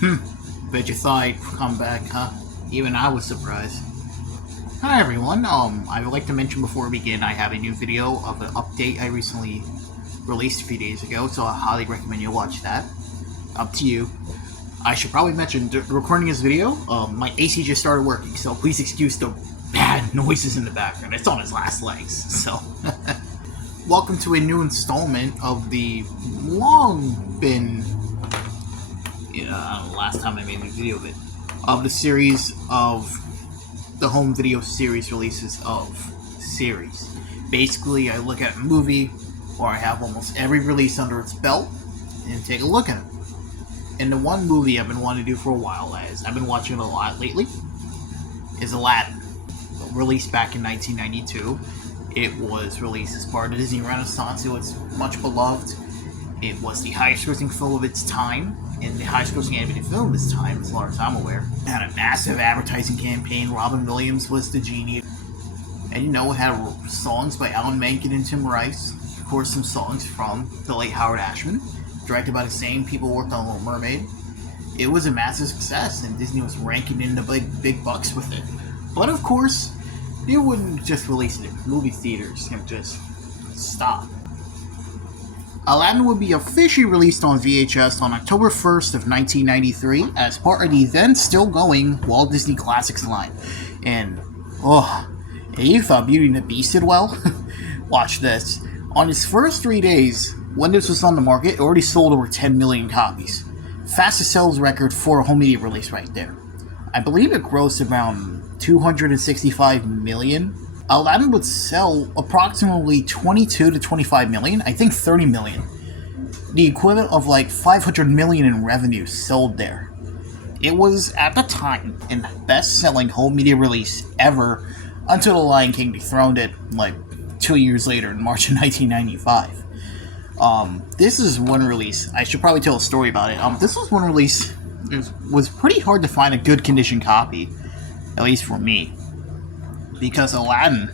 Bet you thought I'd come back, huh? Even I was surprised. Hi everyone, I would like to mention before we begin, I have a new video of an update I recently released a few days ago, so I highly recommend you watch that. Up to you. I should probably mention, recording this video, my AC just started working, so please excuse the bad noises in the background. It's on its last legs, so... Welcome to a new installment of the long been... I don't know, last time I made a video of it. Of the series of... the home video series releases of series. Basically, I look at a movie, or I have almost every release under its belt, and take a look at it. And the one movie I've been wanting to do for a while, as I've been watching it a lot lately, is Aladdin. Released back in 1992. It was released as part of the Disney Renaissance. It was much beloved. It was the highest grossing film of its time, and the highest grossing animated film of its time, as far as I'm aware. It had a massive advertising campaign. Robin Williams was the genie. And it had songs by Alan Menken and Tim Rice. Of course, some songs from the late Howard Ashman. Directed by the same people who worked on Little Mermaid. It was a massive success, and Disney was ranking in the big bucks with it. But of course, they wouldn't just release it in movie theaters and just stop. Aladdin would be officially released on VHS on October 1st of 1993 as part of the then still going Walt Disney Classics line. And, you thought Beauty and the Beast did well? Watch this. On its first 3 days, when this was on the market, it already sold over 10 million copies. Fastest sales record for a home media release right there. I believe it grossed around 265 million. Aladdin would sell approximately 22 to 25 million, I think 30 million. The equivalent of like 500 million in revenue sold there. It was, at the time, the best-selling home media release ever until The Lion King dethroned it like 2 years later in March of 1995. This is one release, I should probably tell a story about it. This was one release, it was pretty hard to find a good condition copy, at least for me. Because Aladdin,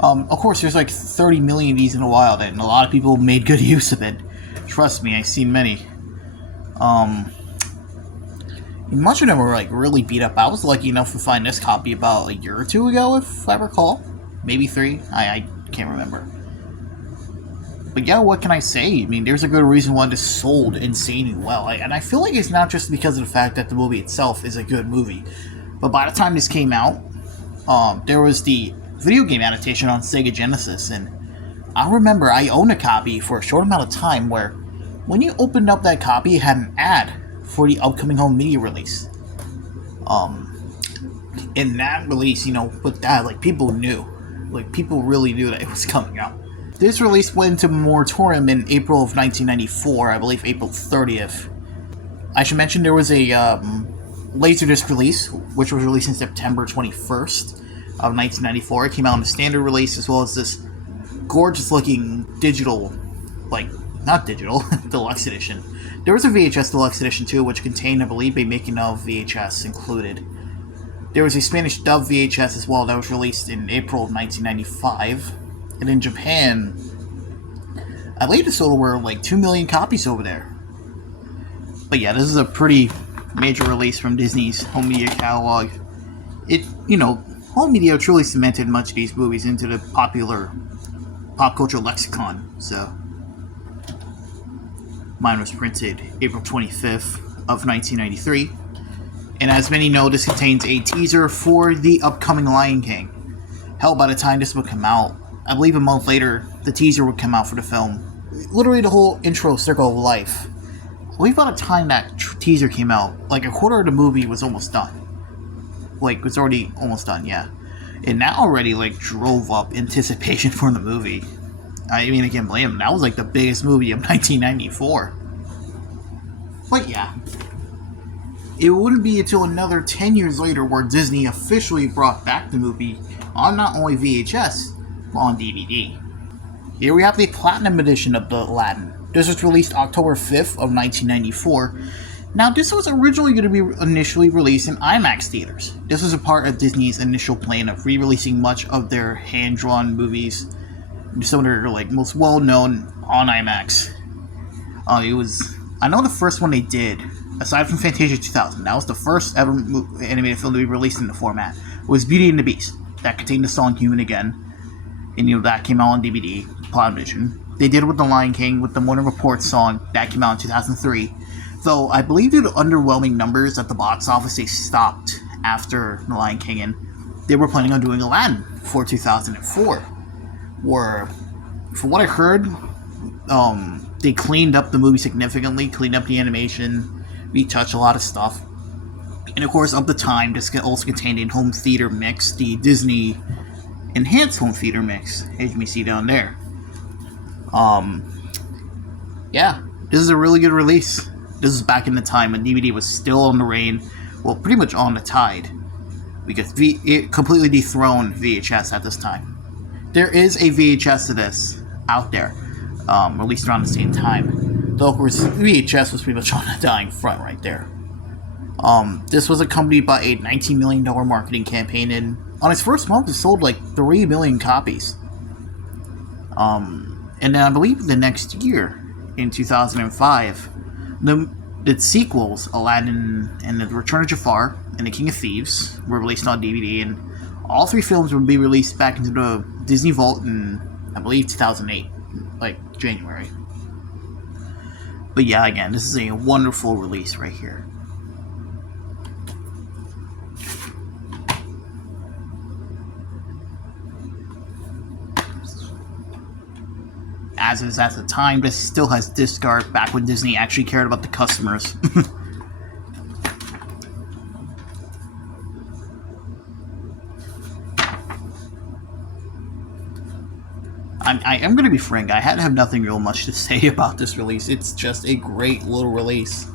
of course there's like 30 million of these in the wild, and a lot of people made good use of it. Trust me, I've seen many. Much of them were like really beat up. I was lucky enough to find this copy about a year or two ago, if I recall. Maybe 3, I can't remember. But yeah, what can I say? I mean, there's a good reason why this sold insanely well. And I feel like it's not just because of the fact that the movie itself is a good movie. But by the time this came out, there was the video game adaptation on Sega Genesis, and I remember I owned a copy for a short amount of time where when you opened up that copy, it had an ad for the upcoming home media release. In that release, with that, like, people knew. Like, people really knew that it was coming out. This release went into moratorium in April of 1994, I believe April 30th. I should mention there was a Laserdisc release, which was released in September 21st of 1994. It came out on the standard release, as well as this gorgeous-looking digital, not digital, deluxe edition. There was a VHS deluxe edition, too, which contained, I believe, a making-of VHS included. There was a Spanish dub VHS as well that was released in April of 1995. And in Japan, I believe it sold were like 2 million copies over there. But yeah, this is a pretty major release from Disney's home media catalog. Home media truly cemented much of these movies into the popular pop culture lexicon, so. Mine was printed April 25th of 1993. And as many know, this contains a teaser for the upcoming Lion King. Hell, by the time this would come out, I believe a month later, the teaser would come out for the film. Literally the whole intro Circle of Life. I believe by the time that teaser came out, like a quarter of the movie was almost done. Was already almost done, yeah. And that already, drove up anticipation for the movie. I mean, I can't blame him. That was, the biggest movie of 1994. But yeah. It wouldn't be until another 10 years later where Disney officially brought back the movie on not only VHS, on DVD. Here we have the Platinum Edition of the Aladdin. This was released October 5th of 1994. Now, this was originally going to be initially released in IMAX theaters. This was a part of Disney's initial plan of re-releasing much of their hand-drawn movies, some of their most well-known on IMAX. I know the first one they did aside from Fantasia 2000, that was the first ever animated film to be released in the format, was Beauty and the Beast, that contained the song Human Again, and that came out on DVD, Platinum Edition. They did it with The Lion King, with the Morning Report song, that came out in 2003, though I believe due to underwhelming numbers at the box office, they stopped after The Lion King, and they were planning on doing Aladdin for 2004, where, from what I heard, they cleaned up the movie significantly, cleaned up the animation, retouched a lot of stuff. And of course, of the time, this also contained a home theater mix, the Disney Enhanced Home Theater mix, as you may see down there. Yeah, this is a really good release. This is back in the time when DVD was still on the reign, well, pretty much on the tide, because it completely dethroned VHS at this time. There is a VHS of this out there, released around the same time. Though, of course, VHS was pretty much on the dying front right there. This was accompanied by a $19 million marketing campaign, and on its first month, it sold like 3 million copies. And then I believe the next year, in 2005, the sequels, Aladdin and The Return of Jafar and The King of Thieves, were released on DVD, and all 3 films would be released back into the Disney Vault in, I believe, 2008, like January. But yeah, again, this is a wonderful release right here. As is at the time, this still has disc art back when Disney actually cared about the customers. I am going to be frank, I have nothing real much to say about this release. It's just a great little release.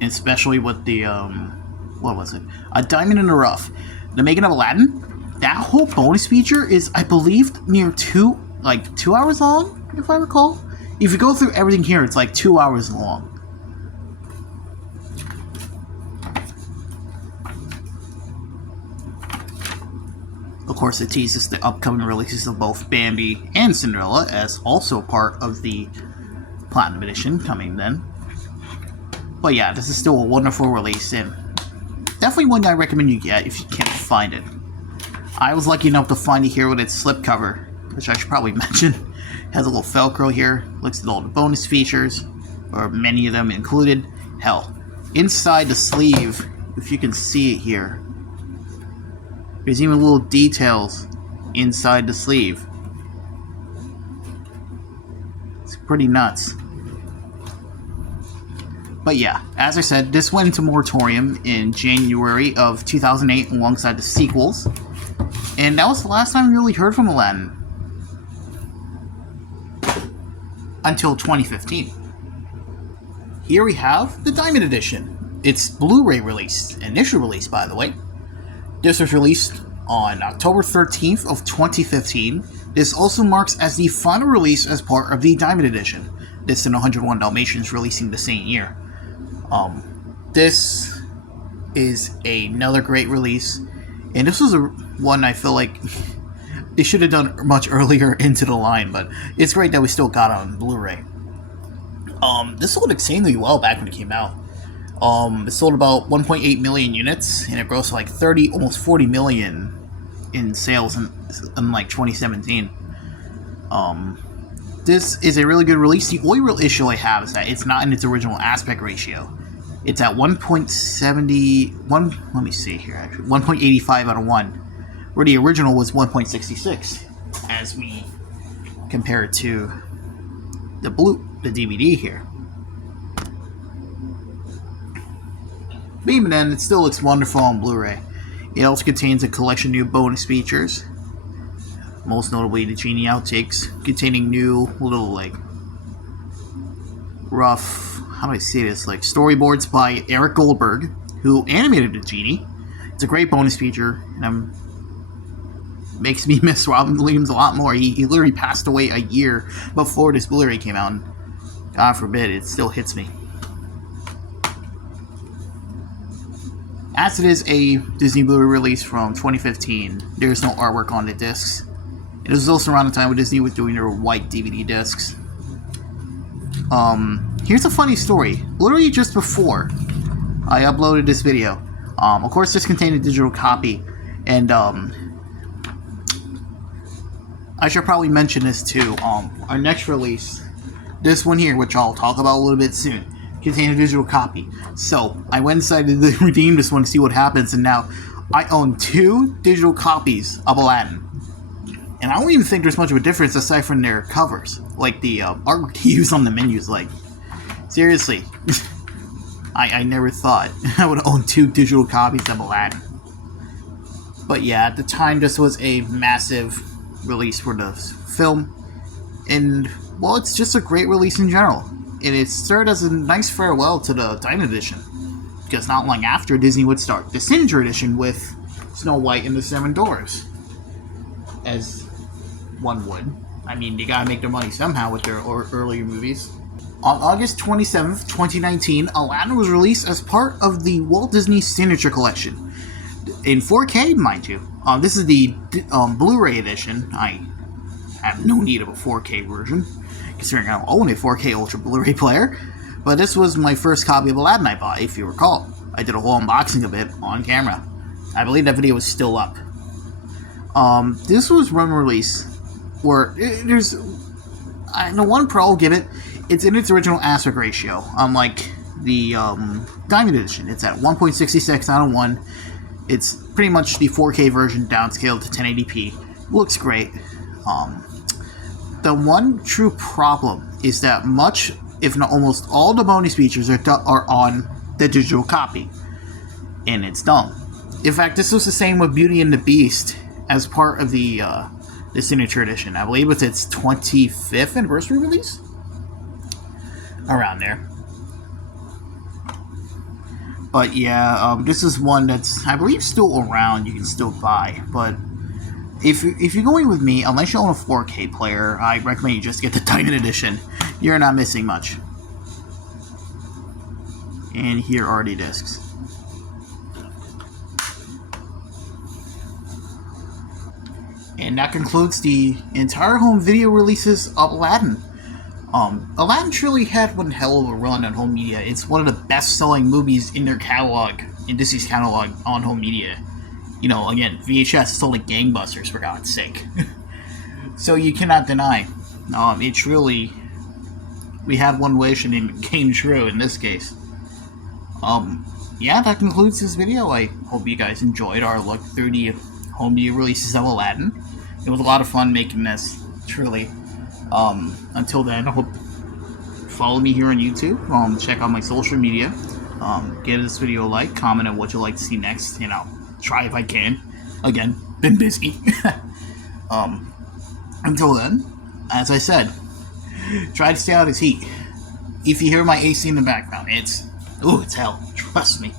Especially with the, what was it? A Diamond in the Rough. The Making of Aladdin, that whole bonus feature is, I believe, near 2 hours long, if I recall. If you go through everything here, it's like 2 hours long. Of course, it teases the upcoming releases of both Bambi and Cinderella as also part of the Platinum Edition coming then. But yeah, this is still a wonderful release, and definitely one I recommend you get if you can't find it. I was lucky enough to find it here with its slipcover, which I should probably mention. It has a little Velcro here, looks at all the bonus features, or many of them included. Hell, inside the sleeve, if you can see it here, there's even little details inside the sleeve. It's pretty nuts. But yeah, as I said, this went into moratorium in January of 2008 alongside the sequels. And that was the last time we really heard from Aladdin. Until 2015. Here we have the Diamond Edition. It's Blu-ray release, initial release by the way. This was released on October 13th of 2015. This also marks as the final release as part of the Diamond Edition. This and 101 Dalmatians releasing the same year. This is another great release, and this was one I feel like they should have done much earlier into the line, but it's great that we still got it on Blu-ray. This sold extremely well back when it came out. It sold about 1.8 million units, and it grossed like almost 40 million in sales in like 2017. This is a really good release. The only real issue I have is that it's not in its original aspect ratio. It's at 1.70, let me see here actually, 1.85 out of 1, where the original was 1.66, as we compare it to the DVD here. But even then, it still looks wonderful on Blu-ray. It also contains a collection of new bonus features, most notably the Genie outtakes, containing new little, like, rough, how do I say this, like, storyboards by Eric Goldberg, who animated the Genie. It's a great bonus feature, and makes me miss Robin Williams a lot more. He literally passed away a year before this Blu-ray came out, and God forbid, it still hits me. As it is a Disney Blu-ray release from 2015, there is no artwork on the discs. It was also around the time when Disney was doing their white DVD discs. Here's a funny story. Literally just before I uploaded this video, of course this contained a digital copy, and I should probably mention this too. Our next release, this one here, which I'll talk about a little bit soon, contained a digital copy. So I went inside to redeem this one to see what happens, and now I own 2 digital copies of Aladdin. And I don't even think there's much of a difference aside from their covers. Like the artwork they use on the menus. Like, seriously. I never thought I would own 2 digital copies of Aladdin. But yeah, at the time this was a massive release for the film. And, well, it's just a great release in general. And it served as a nice farewell to the Diamond Edition. Because not long after, Disney would start the Signature Edition with Snow White and the 7 Dwarfs. As one would. I mean, they gotta make their money somehow with their earlier movies. On August 27th, 2019, Aladdin was released as part of the Walt Disney Signature Collection. In 4K, mind you. This is the Blu-ray edition. I have no need of a 4K version, considering I don't own a 4K Ultra Blu-ray player. But this was my first copy of Aladdin I bought, if you recall. I did a whole unboxing of it on camera. I believe that video is still up. This was run release where there's the one pro I'll give it, it's in its original aspect ratio, unlike the Diamond Edition. It's at 1.66 out of 1. It's pretty much the 4K version downscaled to 1080p. Looks great. The one true problem is that much, if not almost all, the bonus features are on the digital copy, and it's dumb. In fact, this was the same with Beauty and the Beast as part of the Signature Edition. I believe it's its 25th anniversary release? Around there. But yeah, this is one that's, I believe, still around. You can still buy. But if you're going with me, unless you own a 4K player, I recommend you just get the Diamond Edition. You're not missing much. And here are the discs. And that concludes the entire home video releases of Aladdin. Aladdin truly had one hell of a run on home media. It's one of the best-selling movies in their catalog, in Disney's catalog, on home media. You know, again, VHS sold like gangbusters, for God's sake. So you cannot deny. It truly, we had one wish and it came true in this case. Yeah, that concludes this video. I hope you guys enjoyed our look through the home video releases of Aladdin. It was a lot of fun making this, truly. Until then, I hope follow me here on YouTube. Check out my social media. Give this video a like, comment on what you'd like to see next. You know, try if I can. Again, been busy. Until then, as I said, try to stay out of this heat. If you hear my AC in the background, it's hell. Trust me.